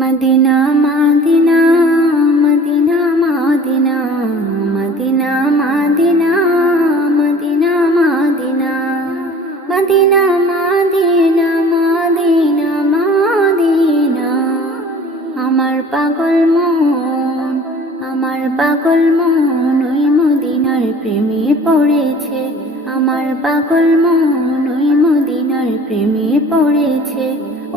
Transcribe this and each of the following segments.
Medina Madina Madina Madina Madina Madina Madina Madina Madina Madina Madina Madina আমার পাগল মন ওই মদিনার প্রেমে পড়েছে। আমার পাগল মন ওই মদিনার প্রেমে পড়েছে।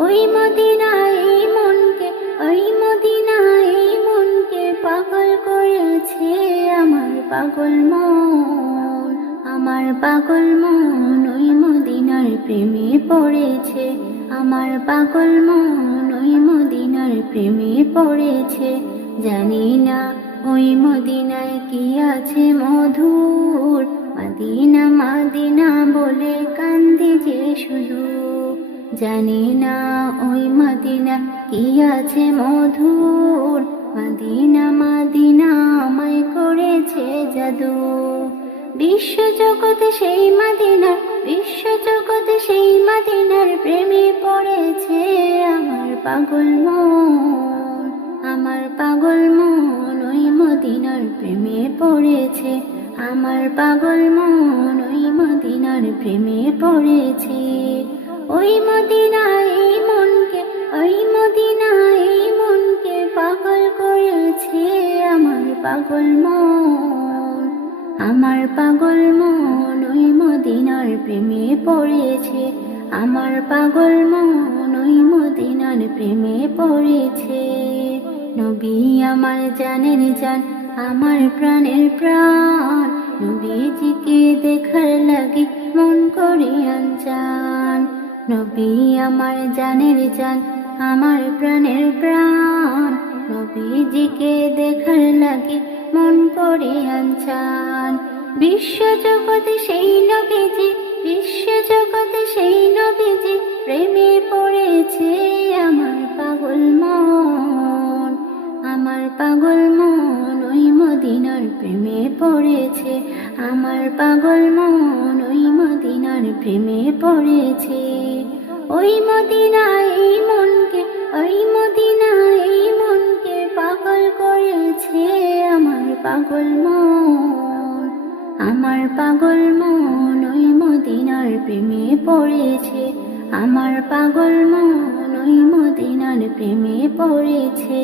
ওই মদিনা এই মনকে, ওই মদিনা এই মনকে পাগল করেছে। আমার পাগল মন ওই মদিনার প্রেমে পড়েছে। আমার পাগল মন ওই মদিনার প্রেমে পড়েছে। জানি না ওই মদিনায় কি আছে মধুর, মদিনা মদিনা বলে কান্দি যে শুধু। জানি না ওই মদিনা কি আছে মধুর, মদিনা মদিনা আমায় করেছে জাদু। বিশ্বজগতে সেই মদিনা, বিশ্বজগতে সেই মদিনার প্রেমে পড়েছে। আমার পাগল মন ওই মদিনার প্রেমে পড়েছে। আমার পাগল মন ওই মদিনার প্রেমে পড়েছে। ওই মদিনা এই মনকে, ওই মদিনা এই মনকে পাগল করেছে। আমার পাগল মন ওই মদিনার প্রেমে পড়েছে। আমার পাগল মন ওই মদিনার প্রেমে পড়েছে। নবী আমার জানের জান, আমার প্রাণের প্রাণ, নবীজিকে দেখার লাগি মন করে আনজান। নবী আমার জানের জান, আমার প্রাণের প্রাণ, নবীজিকে দেখার লাগি মন করে আনজান। বিশ্বজগতে সেই নবীজি, বিশ্বজগতে সেই নবীজি প্রেমে পড়েছে। আমার পাগল মন ওই মদিনার প্রেমে পড়েছে। আমার পাগল মন ওই মদিনার প্রেমে পড়েছে। ওই মদিনা এই মনকে, ওই মদিনা এই মনকে পাগল করেছে। আমার পাগল মন ওই মদিনার প্রেমে পড়েছে। আমার পাগল মন ওই মদিনার প্রেমে পড়েছে।